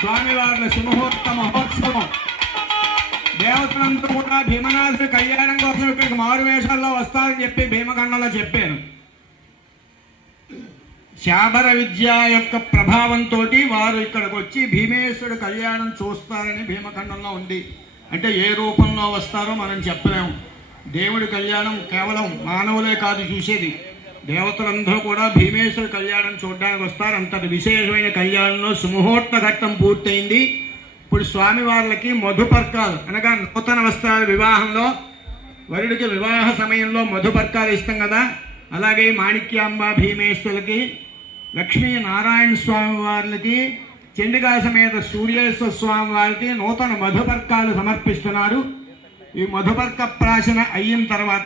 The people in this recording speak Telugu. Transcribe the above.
స్వామివార్ల సుముహూర్త మహోత్సవం దేవతలంతా కూడా భీమనాథుడి కళ్యాణం కోసం ఇక్కడికి మారు వేషాల్లో వస్తారని చెప్పి భీమఖండంలో చెప్పాను. శాబర విద్య యొక్క ప్రభావంతో వారు ఇక్కడికి వచ్చి భీమేశ్వరుడు కళ్యాణం చూస్తారని భీమఖండంలో ఉంది. అంటే ఏ రూపంలో వస్తారో మనం చెప్పలేము. దేవుడి కళ్యాణం కేవలం మానవులే కాదు చూసేది, దేవతలందరూ కూడా భీమేశ్వర కళ్యాణం చూడడానికి వస్తారు. అంతటి విశేషమైన కళ్యాణంలో సుముహూర్త ఘట్టం పూర్తయింది. ఇప్పుడు స్వామివార్లకి మధుపర్కాలు అనగా నూతన వస్త్రాల వివాహంలో వరుడికి వివాహ సమయంలో మధుపర్కాలు ఇస్తాం కదా, అలాగే మాణిక్యాంబ భీమేశ్వరులకి, లక్ష్మీనారాయణ స్వామి వారికి, చండికా సమేత సూర్యేశ్వర స్వామి వారికి నూతన మధుపర్కాలు సమర్పిస్తున్నారు. ఈ మధుపర్క ప్రాశన అయిన తర్వాత